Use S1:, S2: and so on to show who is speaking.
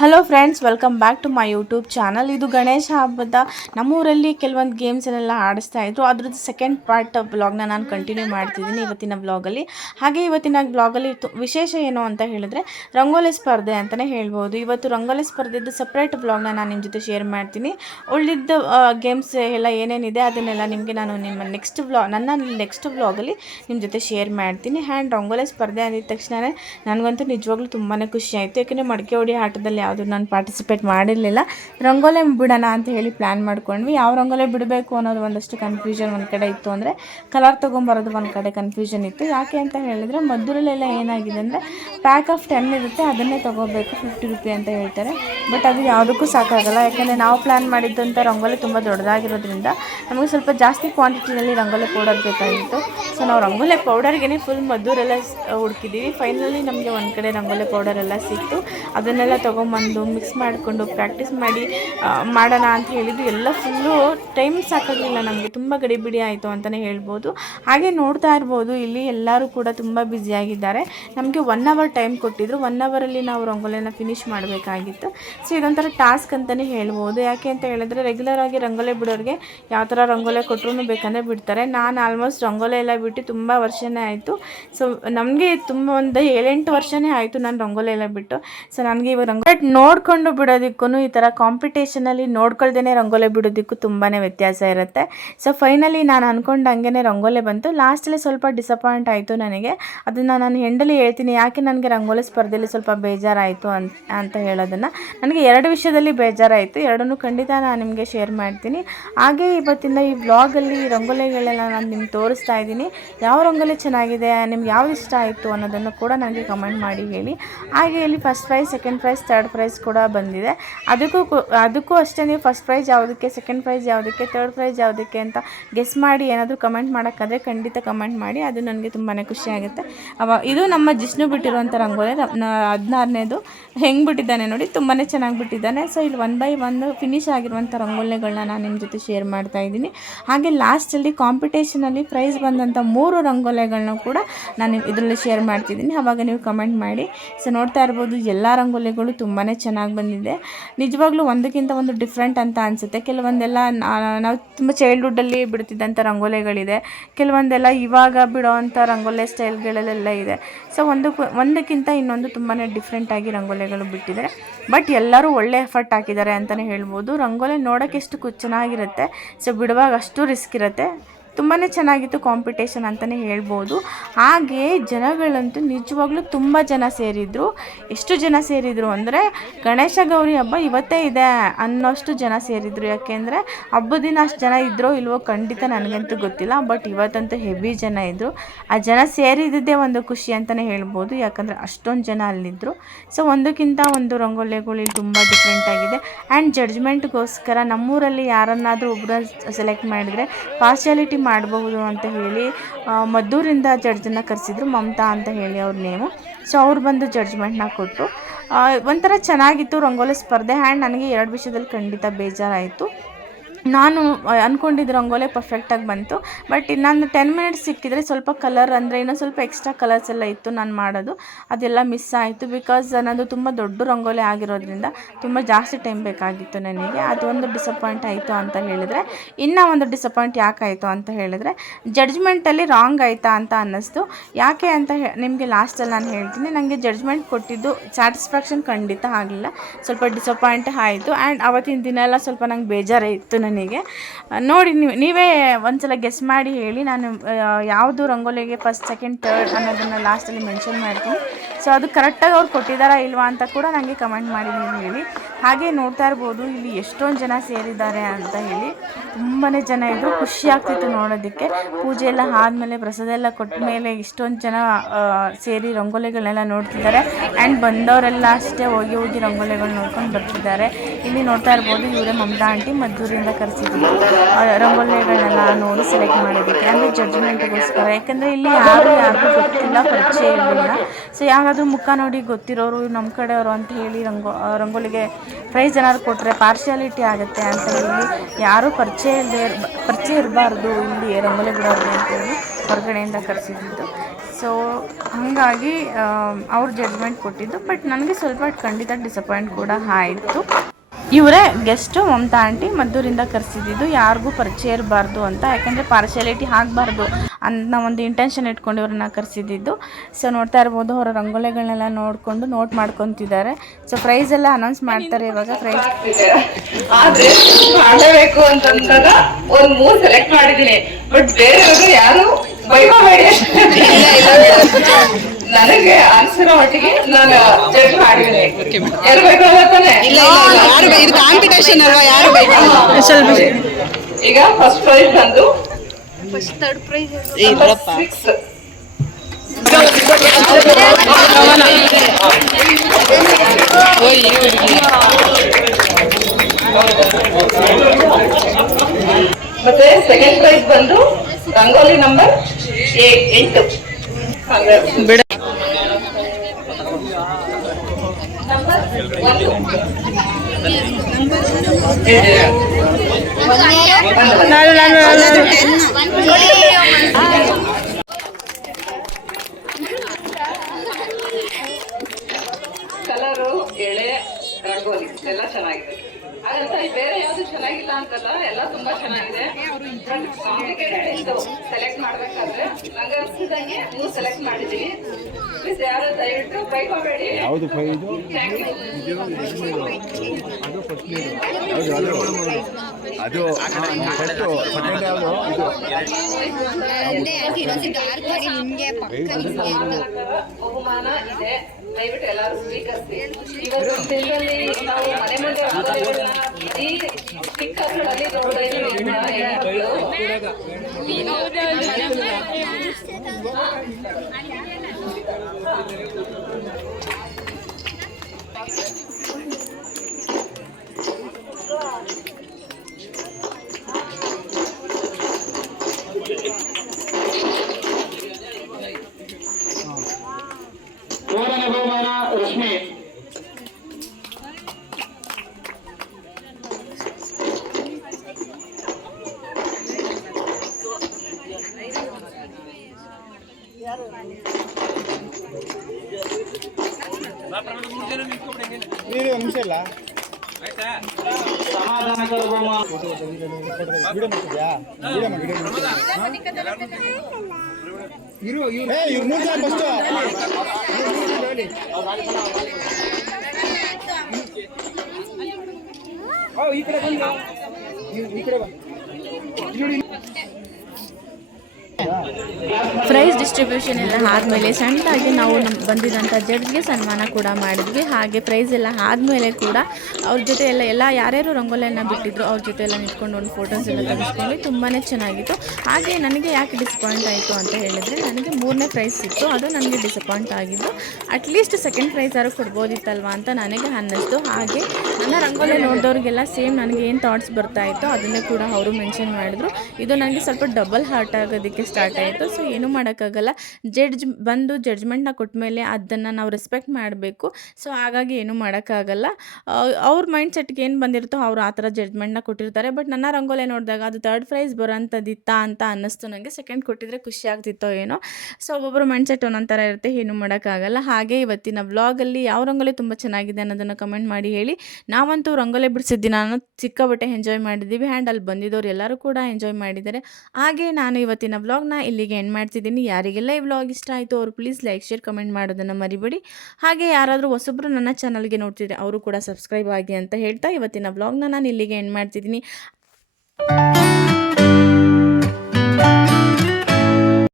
S1: Hello friends welcome back to my YouTube channel ಇದು ಗಣೇಶ ಹಬ್ಬದ ನಮ್ಮೂರಲ್ಲಿ ಕೆಲವೊಂದು ಗೇಮ್ಸನ್ನೆಲ್ಲ ಆಡಿಸ್ತಾ ಇದ್ರು. ಅದ್ರದ್ದು ಸೆಕೆಂಡ್ ಪಾರ್ಟ್ ಬ್ಲಾಗ್ನ ನಾನು ಕಂಟಿನ್ಯೂ ಮಾಡ್ತಿದ್ದೀನಿ ಇವತ್ತಿನ ಬ್ಲಾಗಲ್ಲಿ ಹಾಗೆ ಇವತ್ತಿನ ಬ್ಲಾಗಲ್ಲಿ ವಿಶೇಷ ಏನು ಅಂತ ಹೇಳಿದ್ರೆ ರಂಗೋಲಿ ಸ್ಪರ್ಧೆ ಅಂತಲೇ ಹೇಳ್ಬೋದು. ಇವತ್ತು ರಂಗೋಲಿ ಸ್ಪರ್ಧೆದು ಸಪ್ರೇಟ್ ಬ್ಲಾಗ್ನ ನಾನು ನಿಮ್ಮ ಜೊತೆ ಶೇರ್ ಮಾಡ್ತೀನಿ. ಉಳಿದಿದ್ದ ಗೇಮ್ಸ್ ಎಲ್ಲ ಏನೇನಿದೆ ಅದನ್ನೆಲ್ಲ ನಿಮಗೆ ನಾನು ನಿಮ್ಮ ನೆಕ್ಸ್ಟ್ ಬ್ಲಾಗ್ ನನ್ನ ನೆಕ್ಸ್ಟ್ ಬ್ಲಾಗಲ್ಲಿ ನಿಮ್ಮ ಜೊತೆ ಶೇರ್ ಮಾಡ್ತೀನಿ. ಹ್ಯಾಂಡ್ ರಂಗೋಲಿ ಸ್ಪರ್ಧೆ ಅಂದಿದ ತಕ್ಷಣವೇ ನನಗಂತೂ ನಿಜವಾಗ್ಲೂ ತುಂಬಾ ಖುಷಿ ಆಯಿತು. ಯಾಕೆಂದರೆ ಮಡಿಕೆ ಹೊಡಿ ಆಟದಲ್ಲಿ ಯಾವುದು ನಾನು ಪಾರ್ಟಿಸಿಪೇಟ್ ಮಾಡಿರಲಿಲ್ಲ. ರಂಗೋಲೆ ಬಿಡೋಣ ಅಂತ ಹೇಳಿ ಪ್ಲ್ಯಾನ್ ಮಾಡ್ಕೊಂಡ್ವಿ. ಯಾವ ರಂಗೋಲೆ ಬಿಡಬೇಕು ಅನ್ನೋದು ಒಂದಷ್ಟು ಕನ್ಫ್ಯೂಷನ್ ಒಂದು ಕಡೆ ಇತ್ತು ಅಂದರೆ ಕಲರ್ ತೊಗೊಂಬರೋದು ಒಂದು ಕಡೆ ಕನ್ಫ್ಯೂಷನ್ ಇತ್ತು. ಯಾಕೆ ಅಂತ ಹೇಳಿದ್ರೆ ಮದ್ದೂರಲ್ಲೆಲ್ಲ ಏನಾಗಿದೆ ಅಂದರೆ ಪ್ಯಾಕ್ ಆಫ್ ಟೆನ್ ಇರುತ್ತೆ, ಅದನ್ನೇ ತೊಗೋಬೇಕು ಫಿಫ್ಟಿ ರುಪಿ ಅಂತ ಹೇಳ್ತಾರೆ. ಬಟ್ ಅದು ಯಾವುದಕ್ಕೂ ಸಾಕಾಗಲ್ಲ. ಯಾಕೆಂದರೆ ನಾವು ಪ್ಲ್ಯಾನ್ ಮಾಡಿದ್ದಂಥ ರಂಗೋಲಿ ತುಂಬ ದೊಡ್ಡದಾಗಿರೋದ್ರಿಂದ ನಮಗೆ ಸ್ವಲ್ಪ ಜಾಸ್ತಿ ಕ್ವಾಂಟಿಟಿನಲ್ಲಿ ರಂಗೋಲಿ ಪೌಡರ್ ಬೇಕಾಗಿತ್ತು. ಸೊ ನಾವು ರಂಗೋಲಿ ಪೌಡರ್ಗೆ ಫುಲ್ ಮದ್ದೂರೆಲ್ಲ ಹುಡುಕಿದ್ದೀವಿ ಫೈನಲಿ ನಮಗೆ ಒಂದು ಕಡೆ ರಂಗೋಲಿ ಪೌಡರ್ ಎಲ್ಲ ಸಿಕ್ತು. ಅದನ್ನೆಲ್ಲ ತೊಗೊಂಬಂದು ಮಿಕ್ಸ್ ಮಾಡಿಕೊಂಡು ಪ್ರಾಕ್ಟೀಸ್ ಮಾಡಿ ಮಾಡೋಣ ಅಂತ ಹೇಳಿದ್ದು ಎಲ್ಲ ಫುಲ್ಲು ಟೈಮ್ ಸಾಕಾಗಲಿಲ್ಲ ನಮಗೆ. ತುಂಬ ಗಡಿಬಿಡಿ ಆಯಿತು ಅಂತಲೇ ಹೇಳ್ಬೋದು. ಹಾಗೆ ನೋಡ್ತಾ ಇರ್ಬೋದು, ಇಲ್ಲಿ ಎಲ್ಲರೂ ಕೂಡ ತುಂಬ ಬ್ಯುಸಿಯಾಗಿದ್ದಾರೆ ನಮಗೆ ಒನ್ ಅವರ್ ಟೈಮ್ ಕೊಟ್ಟಿದ್ರು. ಒನ್ ಅವರಲ್ಲಿ ನಾವು ರಂಗೋಲಿನ ಫಿನಿಶ್ ಮಾಡಬೇಕಾಗಿತ್ತು. ಸೊ ಇದೊಂಥರ ಟಾಸ್ಕ್ ಅಂತಲೇ ಹೇಳ್ಬೋದು. ಯಾಕೆ ಅಂತ ಹೇಳಿದ್ರೆ ರೆಗ್ಯುಲರ್ ಆಗಿ ರಂಗೋಲಿ ಬಿಡೋರಿಗೆ ಯಾವ ಥರ ರಂಗೋಲಿ ಕೊಟ್ಟರು ಬೇಕಂದರೆ ಬಿಡ್ತಾರೆ. ನಾನು ಆಲ್ಮೋಸ್ಟ್ ರಂಗೋಲಿ ಎಲ್ಲ ಬಿಟ್ಟು ತುಂಬ ವರ್ಷನೇ ಆಯಿತು. ಸೊ ನಮಗೆ ತುಂಬ ಒಂದು ಏಳೆಂಟು ವರ್ಷನೇ ಆಯಿತು ನಾನು ರಂಗೋಲೆ ಎಲ್ಲ ಬಿಟ್ಟು. ಸೊ ನನಗೆ ಇವಾಗ ರಂಗೋಲಿ ಬಟ್ ನೋಡಿಕೊಂಡು ಬಿಡೋದಕ್ಕೂ ಈ ಥರ ಕಾಂಪಿಟೇಷನಲ್ಲಿ ನೋಡ್ಕೊಳ್ದೇ ರಂಗೋಲೆ ಬಿಡೋದಕ್ಕೂ ತುಂಬಾ ವ್ಯತ್ಯಾಸ ಇರುತ್ತೆ. ಸೊ ಫೈನಲಿ ನಾನು ಅಂದ್ಕೊಂಡಂಗೆ ರಂಗೋಲೆ ಬಂತು. ಲಾಸ್ಟಲ್ಲಿ ಸ್ವಲ್ಪ ಡಿಸಪಾಯಿಂಟ್ ಆಯಿತು ನನಗೆ. ಅದನ್ನು ನಾನು ಹೆಂಡಲಿ ಹೇಳ್ತೀನಿ, ಯಾಕೆ ನನಗೆ ರಂಗೋಲಿ ಸ್ಪರ್ಧೆಯಲ್ಲಿ ಸ್ವಲ್ಪ ಬೇಜಾರಾಯಿತು ಅಂತ ಅಂತ ಹೇಳೋದನ್ನು. ನನಗೆ ಎರಡು ವಿಷಯದಲ್ಲಿ ಬೇಜಾರಾಯಿತು. ಎರಡನ್ನೂ ಖಂಡಿತ ನಾನು ನಿಮಗೆ ಶೇರ್ ಮಾಡ್ತೀನಿ. ಹಾಗೆ ಇವತ್ತಿಂದ ಈ ವ್ಲಾಗಲ್ಲಿ ರಂಗೋಲಿಗಳೆಲ್ಲ ನಾನು ನಿಮ್ಗೆ ತೋರಿಸ್ತಾ ಇದ್ದೀನಿ. ಯಾವ ರಂಗೋಲಿ ಚೆನ್ನಾಗಿದೆ, ನಿಮ್ಗೆ ಯಾವ್ದು ಇಷ್ಟ ಆಯಿತು ಅನ್ನೋದನ್ನು ಕೂಡ ನನಗೆ ಕಮೆಂಟ್ ಮಾಡಿ ಹೇಳಿ. ಹಾಗೆ ಇಲ್ಲಿ first prize second prize third prize ಕೂಡ ಬಂದಿದೆ. ಅದಕ್ಕೂ ಅದಕ್ಕೂ ಅಷ್ಟೇ ನೀವು ಫಸ್ಟ್ ಪ್ರೈಸ್ ಯಾವುದಕ್ಕೆ ಸೆಕೆಂಡ್ ಪ್ರೈಸ್ ಯಾವುದಕ್ಕೆ ತರ್ಡ್ ಪ್ರೈಸ್ ಯಾವುದಕ್ಕೆ ಅಂತ ಗೆಸ್ ಮಾಡಿ ಏನಾದರೂ ಕಮೆಂಟ್ ಮಾಡೋಕ್ಕಾದ್ರೆ ಖಂಡಿತ ಕಮೆಂಟ್ ಮಾಡಿ. ಅದು ನನಗೆ ತುಂಬಾ ಖುಷಿಯಾಗುತ್ತೆ ಅವ, ಇದು ನಮ್ಮ ಜಿಷ್ಣು ಬಿಟ್ಟಿರುವಂಥ ರಂಗೋಲಿ. ಹದಿನಾರನೇದು. ಹೆಂಗೆ ಬಿಟ್ಟಿದ್ದಾನೆ ನೋಡಿ ತುಂಬಾ ಚೆನ್ನಾಗಿ ಬಿಟ್ಟಿದ್ದಾನೆ. ಸೊ ಇಲ್ಲಿ ಒನ್ ಬೈ ಒನ್ ಫಿನಿಶ್ ಆಗಿರುವಂಥ ರಂಗೋಲಿಗಳನ್ನ ನಾನು ನಿಮ್ಮ ಜೊತೆ ಶೇರ್ ಮಾಡ್ತಾ ಇದ್ದೀನಿ. ಹಾಗೆ ಲಾಸ್ಟಲ್ಲಿ ಕಾಂಪಿಟೇಷನಲ್ಲಿ ಪ್ರೈಸ್ ಬಂದಂಥ ಮೂರು ರಂಗೋಲೆಗಳನ್ನ ಕೂಡ ನಾನು ಇದರಲ್ಲಿ ಶೇರ್ ಮಾಡ್ತಿದ್ದೀನಿ. ಆವಾಗ ನೀವು ಕಮೆಂಟ್ ಮಾಡಿ. ಸೊ ನೋಡ್ತಾ ಇರ್ಬೋದು, ಎಲ್ಲ ರಂಗೋಲಿಗಳು ತುಂಬಾ ಚೆನ್ನಾಗಿ ಬಂದಿದೆ. ನಿಜವಾಗ್ಲೂ ಒಂದಕ್ಕಿಂತ ಒಂದು ಡಿಫ್ರೆಂಟ್ ಅಂತ ಅನಿಸುತ್ತೆ. ಕೆಲವೊಂದೆಲ್ಲ ನಾವು ತುಂಬ ಚೈಲ್ಡ್ಹುಡ್ಡಲ್ಲಿ ಬಿಡ್ತಿದ್ದಂಥ ರಂಗೋಲೆಗಳಿದೆ. ಕೆಲವೊಂದೆಲ್ಲ ಇವಾಗ ಬಿಡೋವಂಥ ರಂಗೋಲೆ ಸ್ಟೈಲ್ಗಳಲ್ಲೆಲ್ಲ ಇದೆ. ಸೊ ಒಂದಕ್ಕೂ ಒಂದಕ್ಕಿಂತ ಇನ್ನೊಂದು ತುಂಬಾ ಡಿಫ್ರೆಂಟಾಗಿ ರಂಗೋಲೆಗಳು ಬಿಟ್ಟಿದ್ದಾರೆ ಬಟ್ ಎಲ್ಲರೂ ಒಳ್ಳೆ ಎಫರ್ಟ್ ಹಾಕಿದ್ದಾರೆ ಅಂತಲೇ ಹೇಳ್ಬೋದು. ರಂಗೋಲೆ ನೋಡೋಕ್ಕೆ ಎಷ್ಟು ಚೆನ್ನಾಗಿರುತ್ತೆ ಸೊ ಬಿಡುವಾಗ ಅಷ್ಟು ರಿಸ್ಕ್ ಇರುತ್ತೆ. ತುಂಬಾ ಚೆನ್ನಾಗಿತ್ತು ಕಾಂಪಿಟೇಷನ್ ಅಂತಲೇ ಹೇಳ್ಬೋದು. ಹಾಗೆ ಜನಗಳಂತೂ ನಿಜವಾಗ್ಲೂ ತುಂಬ ಜನ ಸೇರಿದ್ರು. ಎಷ್ಟು ಜನ ಸೇರಿದ್ರು ಅಂದರೆ ಗಣೇಶ ಗೌರಿ ಹಬ್ಬ ಇವತ್ತೇ ಇದೆ ಅನ್ನೋಷ್ಟು ಜನ ಸೇರಿದ್ರು. ಯಾಕೆಂದರೆ ಹಬ್ಬದ ದಿನ ಅಷ್ಟು ಜನ ಇದ್ರೋ ಇಲ್ವೋ ಖಂಡಿತ ನನಗಂತೂ ಗೊತ್ತಿಲ್ಲ. ಬಟ್ ಇವತ್ತಂತೂ ಹೆವಿ ಜನ ಇದ್ದರು ಆ ಜನ ಸೇರಿದ್ದೇ ಒಂದು ಖುಷಿ ಅಂತಲೇ ಹೇಳ್ಬೋದು. ಯಾಕಂದರೆ ಅಷ್ಟೊಂದು ಜನ ಅಲ್ಲಿದ್ದರು ಸೊ ಒಂದಕ್ಕಿಂತ ಒಂದು ರಂಗೋಲಿಗಳು ಇಲ್ಲಿ ತುಂಬ ಡಿಫ್ರೆಂಟ್ ಆಗಿದೆ. ಆ್ಯಂಡ್ ಜಡ್ಜ್ಮೆಂಟ್ಗೋಸ್ಕರ ನಮ್ಮೂರಲ್ಲಿ ಯಾರನ್ನಾದರೂ ಒಬ್ಬರ ಸೆಲೆಕ್ಟ್ ಮಾಡಿದರೆ ಪಾರ್ಶಾಲಿಟಿ ಮಾಡಬಹುದು ಅಂತ ಹೇಳಿ ಮದ್ದೂರಿಂದ ಜಡ್ಜನ್ನು ಕರೆಸಿದ್ರು ಮಮತಾ ಅಂತ ಹೇಳಿ ಅವ್ರ ನೇಮು. ಸೊ ಅವ್ರು ಬಂದು ಜಡ್ಜ್ಮೆಂಟ್ನ ಕೊಟ್ಟು ಒಂಥರ ಚೆನ್ನಾಗಿತ್ತು ರಂಗೋಲಿ ಸ್ಪರ್ಧೆ. ಆ್ಯಂಡ್ ನನಗೆ ಎರಡು ವಿಷಯದಲ್ಲಿ ಖಂಡಿತ ಬೇಜಾರಾಯಿತು. ನಾನು ಅಂದ್ಕೊಂಡಿದ್ದ ರಂಗೋಲೆ ಪರ್ಫೆಕ್ಟಾಗಿ ಬಂತು. ಬಟ್ ಇನ್ನೊಂದು ಟೆನ್ ಮಿನಿಟ್ಸ್ ಸಿಕ್ಕಿದ್ರೆ ಸ್ವಲ್ಪ ಕಲರ್ ಅಂದರೆ ಇನ್ನೂ ಸ್ವಲ್ಪ ಎಕ್ಸ್ಟ್ರಾ ಕಲರ್ಸ್ ಎಲ್ಲ ಇತ್ತು ನಾನು ಮಾಡೋದು. ಅದೆಲ್ಲ ಮಿಸ್ ಆಯಿತು ಬಿಕಾಸ್ ನನ್ನದು ತುಂಬ ದೊಡ್ಡ ರಂಗೋಲಿ ಆಗಿರೋದ್ರಿಂದ ತುಂಬ ಜಾಸ್ತಿ ಟೈಮ್ ಬೇಕಾಗಿತ್ತು ನನಗೆ. ಅದೊಂದು ಡಿಸಪಾಯಿಂಟ್ ಆಯಿತು ಅಂತ ಹೇಳಿದರೆ, ಇನ್ನೂ ಒಂದು ಡಿಸಪಾಯಿಂಟ್ ಯಾಕಾಯಿತು ಅಂತ ಹೇಳಿದರೆ ಜಡ್ಜ್ಮೆಂಟಲ್ಲಿ ರಾಂಗ್ ಆಯಿತಾ ಅಂತ ಅನ್ನಿಸ್ತು. ಯಾಕೆ ಅಂತ ನಿಮಗೆ ಲಾಸ್ಟಲ್ಲಿ ನಾನು ಹೇಳ್ತೀನಿ. ನನಗೆ ಜಡ್ಜ್ಮೆಂಟ್ ಕೊಟ್ಟಿದ್ದು ಸ್ಯಾಟಿಸ್ಫ್ಯಾಕ್ಷನ್ ಖಂಡಿತ ಆಗಲಿಲ್ಲ. ಸ್ವಲ್ಪ ಡಿಸಪಾಯಿಂಟ್ ಆಯಿತು. ಆ್ಯಂಡ್ ಅವತ್ತಿನ ದಿನ ಎಲ್ಲ ಸ್ವಲ್ಪ ನಂಗೆ ಬೇಜಾರೇ ಇತ್ತು ನನಗೆ ಆ, ನೋಡಿ ನೀವು ನೀವೇ ಒಂದ್ಸಲ ಗೆಸ್ ಮಾಡಿ ಹೇಳಿ. ನಾನು ಯಾವುದು ರಂಗೋಲಿಗೆ ಫಸ್ಟ್ ಸೆಕೆಂಡ್ ತರ್ಡ್ ಅನ್ನೋದನ್ನು ಲಾಸ್ಟಲ್ಲಿ ಮೆನ್ಷನ್ ಮಾಡ್ತೀನಿ. ಸೊ ಅದು ಕರೆಕ್ಟಾಗಿ ಅವ್ರು ಕೊಟ್ಟಿದ್ದಾರಾ ಇಲ್ವಾ ಅಂತ ಕೂಡ ನನಗೆ ಕಮೆಂಟ್ ಮಾಡಿ ನೀವು ಹೇಳಿ. ಹಾಗೆ ನೋಡ್ತಾ ಇರ್ಬೋದು, ಇಲ್ಲಿ ಎಷ್ಟೊಂದು ಜನ ಸೇರಿದ್ದಾರೆ ಅಂತ ಹೇಳಿ. ತುಂಬಾ ಜನ ಇದ್ದರು ಖುಷಿ ಆಗ್ತಿತ್ತು ನೋಡೋದಕ್ಕೆ. ಪೂಜೆ ಎಲ್ಲ ಆದಮೇಲೆ, ಪ್ರಸಾದ ಎಲ್ಲ ಕೊಟ್ಟ ಮೇಲೆ ಇಷ್ಟೊಂದು ಜನ ಸೇರಿ ರಂಗೋಲಿಗಳನ್ನೆಲ್ಲ ನೋಡ್ತಿದ್ದಾರೆ. ಆ್ಯಂಡ್ ಬಂದವರೆಲ್ಲ ಅಷ್ಟೇ ಹೋಗಿ ಹೋಗಿ ರಂಗೋಲಿಗಳು ನೋಡ್ಕೊಂಡು ಬರ್ತಿದ್ದಾರೆ. ಇಲ್ಲಿ ನೋಡ್ತಾ ಇರ್ಬೋದು, ಇವರೇ ಮಮತಾ ಆಂಟಿ ಮದ್ದೂರಿಂದ ಕರೆಸಿದ್ರು. ರಂಗೋಲಿಗಳನ್ನೆಲ್ಲ ನೋಡಿ ಸೆಲೆಕ್ಟ್ ಮಾಡೋದಕ್ಕೆ ಅಂದರೆ ಜಡ್ಜ್ಮೆಂಟ್ಗೋಸ್ಕರ ಯಾಕಂದರೆ ಇಲ್ಲಿ ಯಾರು ಯಾರಿಗೂ ಗೊತ್ತಿಲ್ಲ, ಪರಿಚಯ ಇರಲಿಲ್ಲ. ಸೊ ಯಾರಾದರೂ ಮುಖ ನೋಡಿ ಗೊತ್ತಿರೋರು ನಮ್ಮ ಕಡೆಯವರು ಅಂತ ಹೇಳಿ ರಂಗೋ ರಂಗೋಲಿಗೆ ಪ್ರೈಸ್ ಏನಾದ್ರು ಕೊಟ್ಟರೆ ಪಾರ್ಶಿಯಾಲಿಟಿ ಆಗುತ್ತೆ ಅಂತ ಹೇಳಿ ಯಾರೂ ಪರಿಚಯ ಇಲ್ಲದೆ ಪರಿಚಯ ಇರಬಾರ್ದು ಇಲ್ಲಿ ರಂಗೋಲಿ ಬಿಡೋರಿಗೆ ಅಂತೇಳಿ ಹೊರಗಡೆಯಿಂದ ಕರೆಸಿದ್ದು. ಸೊ ಹಾಗಾಗಿ ಅವ್ರು ಜಡ್ಜ್ಮೆಂಟ್ ಕೊಟ್ಟಿದ್ದು ಬಟ್ ನನಗೆ ಸ್ವಲ್ಪ ಖಂಡಿತ ಡಿಸಪಾಯಿಂಟ್ ಕೂಡ ಆಯಿತು. ಇವರೇ ಗೆಸ್ಟು ಮಮತಾ ಆಂಟಿ ಮದ್ದೂರಿಂದ ಕರೆಸಿದ್ದು. ಯಾರಿಗೂ ಪರಿಚಯ ಇರಬಾರ್ದು ಅಂತ. ಯಾಕಂದರೆ ಪಾರ್ಶಾಲಿಟಿ ಆಗಬಾರ್ದು ಅನ್ನೋ ಒಂದು ಇಂಟೆನ್ಷನ್ ಇಟ್ಕೊಂಡು ಇವ್ರನ್ನ ಕರೆಸಿದ್ದು. ಸೊ ನೋಡ್ತಾ ಇರ್ಬೋದು ಅವರ ರಂಗೋಲಿಗಳನ್ನೆಲ್ಲ ನೋಡಿಕೊಂಡು ನೋಟ್ ಮಾಡ್ಕೊತಿದ್ದಾರೆ. ಸೊ ಪ್ರೈಸ್ ಎಲ್ಲ ಅನೌನ್ಸ್ ಮಾಡ್ತಾರೆ ಇವಾಗ. ಪ್ರೈಸ್
S2: ಆದರೆ ಮಾಡಬೇಕು ಅಂತಂದಾಗ ಒಂದು ಮೂರು ಸೆಲೆಕ್ಟ್ ಮಾಡಿದ್ದೀನಿ. ಬಟ್ ಬೇರೆ ಯಾರು ನನಗೆ ಅನ್ಸಿರೋ ಮಟ್ಟಿಗೆ ನಾನು ಜಡ್ಜ್ ಮಾಡಿದ್ದೀನಿ. ಯಾರು ಬೈಕೊಳ್ಳಲ್ಲ ತಾನೆ?
S3: ಇಲ್ಲ ಯಾರು ಇದು ಕಾಂಪಿಟೇಷನ್ ಅಲ್ವಾ? ಯಾರು ಬೇಕು?
S2: ಈಗ ಫಸ್ಟ್ ಪ್ರೈಸ್ ಬಂದು ಸಿಕ್ಸ್
S3: ಪ್ರೈಸ್.
S2: ಮತ್ತೆ ಸೆಕೆಂಡ್ ಪ್ರೈಸ್ ಬಂದು ರಂಗೋಲಿ ನಂಬರ್ ಎಂಟು.
S3: ಬಿಡ
S2: ಕಲರು ರಂಗೋಲಿ ಎಲ್ಲ ಚೆನ್ನಾಗಿದೆ. ಹಾಗಂತ ಬೇರೆ ಯಾವ್ದು ಚೆನ್ನಾಗಿಲ್ಲ ಅಂತಲ್ಲ ಎಲ್ಲ ತುಂಬಾ ಚೆನ್ನಾಗಿದೆ. ಕಾಂಪ್ಲಿಕೇಟೆಡ್ ಇತ್ತು ಸೆಲೆಕ್ಟ್ ಮಾಡ್ಬೇಕಾದ್ರೆ ನಂಗೆ ಅನ್ಸಿದಂಗೆ ಮೂರು ಸೆಲೆಕ್ಟ್ ಮಾಡಿದೀನಿ ಪ್ಲೀಸ್ ಯಾರು ದಯವಿಟ್ಟು ಬೈಕೋಬೇಡಿ
S4: ಯಾವುದು ಪ್ರೈದು ಅದು ಫಸ್ಟು ಸೆಕೆಂಡ್ ಯಾವುದು ಇದು.
S2: ದಯವಿಟ್ಟು ಎಲ್ಲರೂ ಸ್ವೀಕರಿಸಿ. ಇವತ್ತು ದಿನದಲ್ಲಿ ನಾವು ಮನೆ ಮುಂದೆ ಈ
S4: ಒಂದು ನಿಮಿಷ ಇಲ್ಲ ಇರು ಇವ್ರು ಮೂರು ಜನ ಫಸ್ಟು ಈ ಕಡೆ ಬಂದ ಈ ಕಡೆ ಬಾ
S1: ಪ್ರೈಸ್ ಡಿಸ್ಟ್ರಿಬ್ಯೂಷನ್ ಎಲ್ಲ ಆದಮೇಲೆ ಸಣ್ಣದಾಗಿ ನಾವು ನಮ್ಮ ಬಂದಿದ್ದಂಥ ಜಡ್ಜ್ಗೆ ಸನ್ಮಾನ ಕೂಡ ಮಾಡಿದ್ವಿ. ಹಾಗೆ ಪ್ರೈಸ್ ಎಲ್ಲ ಆದಮೇಲೆ ಕೂಡ ಅವ್ರ ಜೊತೆ ಎಲ್ಲ ಎಲ್ಲ ಯಾರ್ಯಾರು ರಂಗೋಲಿಯನ್ನು ಬಿಟ್ಟಿದ್ರು ಅವ್ರ ಜೊತೆ ಎಲ್ಲ ನಿಂತ್ಕೊಂಡು ಒಂದು ಫೋಟೋಸ್ ಎಲ್ಲ ತೆಗೆಸ್ಕೊಂಡು ತುಂಬಾ ಚೆನ್ನಾಗಿತ್ತು. ಹಾಗೆ ನನಗೆ ಯಾಕೆ ಡಿಸಪಾಯಿಂಟ್ ಆಯಿತು ಅಂತ ಹೇಳಿದರೆ ನನಗೆ ಮೂರನೇ ಪ್ರೈಸ್ ಸಿಕ್ತು. ಅದು ನನಗೆ ಡಿಸಪಾಯಿಂಟ್ ಆಗಿದ್ದು ಅಟ್ಲೀಸ್ಟ್ ಸೆಕೆಂಡ್ ಪ್ರೈಸ್ ಯಾರು ಕೊಡ್ಬೋದಿತ್ತಲ್ವಾ ಅಂತ ನನಗೆ ಅನ್ನಿಸ್ತು. ಹಾಗೆ ನನ್ನ ರಂಗೋಲಿ ನೋಡಿದವ್ರಿಗೆಲ್ಲ ಸೇಮ್ ನನಗೆ ಏನು ಥಾಟ್ಸ್ ಬರ್ತಾ ಇತ್ತು ಅದನ್ನೇ ಕೂಡ ಅವರು ಮೆನ್ಷನ್ ಮಾಡಿದ್ರು. ಇದು ನನಗೆ ಸ್ವಲ್ಪ ಡಬಲ್ ಹಾರ್ಟ್ ಆಗೋದಕ್ಕೆ ಸ್ಟಾರ್ಟ್ ಆಯಿತು. ಸೊ ಏನೂ ಮಾಡೋಕ್ಕಾಗಲ್ಲ. ಜಡ್ಜ್ ಬಂದು ಜಡ್ಜ್ಮೆಂಟ್ನ ಕೊಟ್ಟ ಮೇಲೆ ಅದನ್ನು ನಾವು ರೆಸ್ಪೆಕ್ಟ್ ಮಾಡಬೇಕು. ಸೊ ಹಾಗಾಗಿ ಏನೂ ಮಾಡೋಕ್ಕಾಗಲ್ಲ. ಅವ್ರ ಮೈಂಡ್ ಸೆಟ್ಗೆ ಏನು ಬಂದಿರುತ್ತೋ ಅವ್ರು ಆ ಥರ ಜಡ್ಜ್ಮೆಂಟ್ನ ಕೊಟ್ಟಿರ್ತಾರೆ. ಬಟ್ ನನ್ನ ರಂಗೋಲೆ ನೋಡಿದಾಗ ಅದು ತರ್ಡ್ ಪ್ರೈಸ್ ಬರೋಂಥದ್ದಿತ್ತಾ ಅಂತ ಅನ್ನಿಸ್ತು ನನಗೆ ಸೆಕೆಂಡ್ ಕೊಟ್ಟಿದ್ರೆ ಖುಷಿ ಆಗ್ತಿತ್ತೋ ಏನೋ. ಸೊ ಒಬ್ಬೊಬ್ಬರು ಮೈಂಡ್ ಸೆಟ್ ಒಂದೊಂದು ಥರ ಇರುತ್ತೆ. ಏನೂ ಮಾಡೋಕ್ಕಾಗಲ್ಲ. ಹಾಗೆ ಇವತ್ತಿನ ವ್ಲಾಗಲ್ಲಿ ಯಾವ ರಂಗೋಲಿ ತುಂಬ ಚೆನ್ನಾಗಿದೆ ಅನ್ನೋದನ್ನು ಕಮೆಂಟ್ ಮಾಡಿ ಹೇಳಿ. ನಾವಂತೂ ರಂಗೋಲಿ ಬಿಡಿಸಿದ ದಿನ ಸಿಕ್ಕಾಬಟ್ಟೆ ಎಂಜಾಯ್ ಮಾಡಿದ್ದೀವಿ ಆ್ಯಂಡ್ ಅಲ್ಲಿ ಬಂದಿದ್ದವ್ರು ಎಲ್ಲರೂ ಕೂಡ ಎಂಜಾಯ್ ಮಾಡಿದ್ದಾರೆ. ಹಾಗೆ ನಾನು ಇವತ್ತಿನ ವ್ಲಾಗ್ನ ಇಲ್ಲಿಗೆ ಎಂಡ್ ಮಾಡ್ತಿದ್ದೀನಿ. ಯಾರಿಗೆಲ್ಲ ಈ ವ್ಲಾಗ್ ಇಷ್ಟ ಆಯಿತು ಅವರು ಪ್ಲೀಸ್ ಲೈಕ್ ಶೇರ್ ಕಮೆಂಟ್ ಮಾಡೋದನ್ನು ಮರಿಬೇಡಿ. ಹಾಗೆ ಯಾರಾದರೂ ಹೊಸಬ್ರು ನನ್ನ ಚಾನಲ್ಗೆ ನೋಡ್ತಿದ್ರೆ ಅವರು ಕೂಡ ಸಬ್ಸ್ಕ್ರೈಬ್ ಆಗಿ ಅಂತ ಹೇಳ್ತಾ ಇವತ್ತಿನ ವ್ಲಾಗ್ನ ನಾನು ಇಲ್ಲಿಗೆ ಎಂಡ್ ಮಾಡ್ತಿದ್ದೀನಿ.